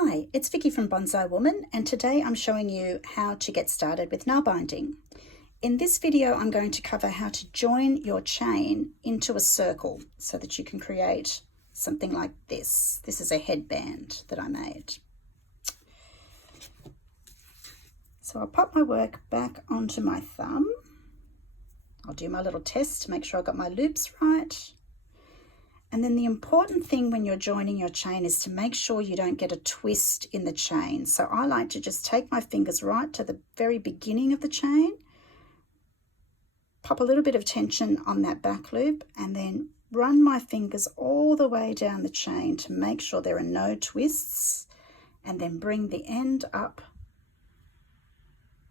Hi, it's Vicky from Bonsai Woman, and today I'm showing you how to get started with nail binding. In this video, I'm going to cover how to join your chain into a circle so that you can create something like this. This is a headband that I made. So I'll pop my work back onto my thumb. I'll do my little test to make sure I've got my loops right. And then the important thing when you're joining your chain is to make sure you don't get a twist in the chain. So I like to just take my fingers right to the very beginning of the chain, pop a little bit of tension on that back loop, and then run my fingers all the way down the chain to make sure there are no twists, and then bring the end up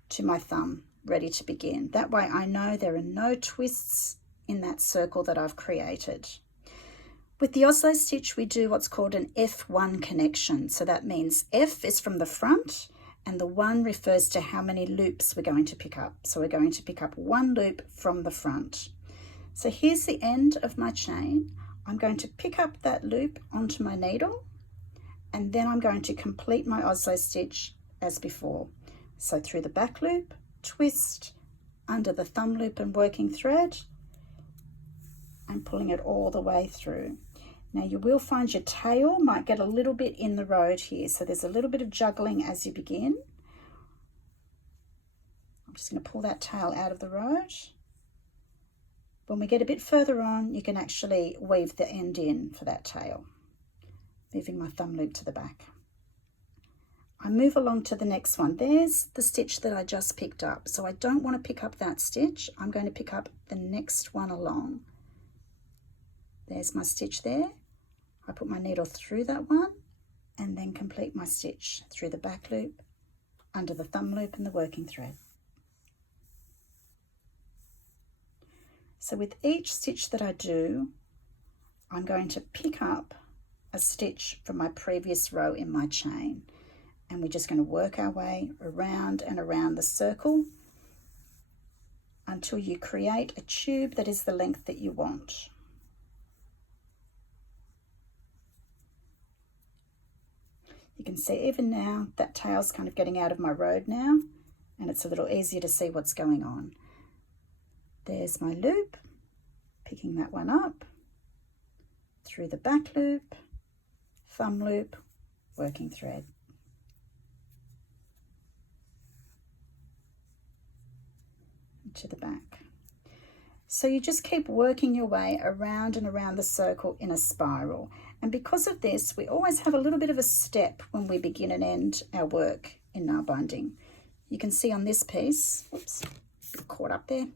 to my thumb, ready to begin. That way I know there are no twists in that circle that I've created. With the Oslo stitch, we do what's called an F1 connection. So that means F is from the front and the 1 refers to how many loops we're going to pick up. So we're going to pick up 1 loop from the front. So here's the end of my chain. I'm going to pick up that loop onto my needle, and then I'm going to complete my Oslo stitch as before. So through the back loop, twist, under the thumb loop and working thread, and pulling it all the way through. Now you will find your tail might get a little bit in the road here, so there's a little bit of juggling as you begin. I'm just going to pull that tail out of the road. When we get a bit further on, you can actually weave the end in for that tail, moving my thumb loop to the back. I move along to the next one. There's the stitch that I just picked up, so I don't want to pick up that stitch. I'm going to pick up the next one along. There's my stitch there. I put my needle through that one and then complete my stitch through the back loop, under the thumb loop and the working thread. So with each stitch that I do, I'm going to pick up a stitch from my previous row in my chain, and we're just going to work our way around and around the circle until you create a tube that is the length that you want. You can see even now that tail's kind of getting out of my road now, and it's a little easier to see what's going on. There's my loop, picking that one up, through the back loop, thumb loop, working thread. To the back. So you just keep working your way around and around the circle in a spiral. And because of this, we always have a little bit of a step when we begin and end our work in nail binding. You can see on this piece, oops, caught up there.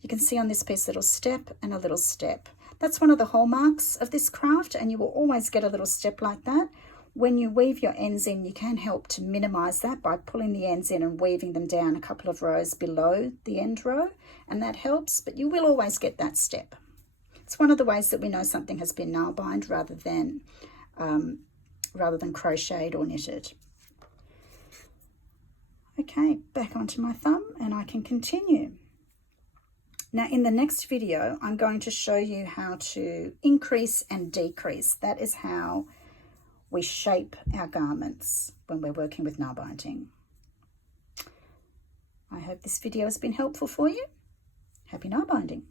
You can see on this piece a little step and a little step. That's one of the hallmarks of this craft, and you will always get a little step like that. When you weave your ends in, you can help to minimize that by pulling the ends in and weaving them down a couple of rows below the end row, and that helps, but you will always get that step. It's one of the ways that we know something has been nail bind rather than crocheted or knitted. Okay, back onto my thumb and I can continue. Now in the next video, I'm going to show you how to increase and decrease. That is how we shape our garments when we're working with nail binding. I hope this video has been helpful for you. Happy nail binding.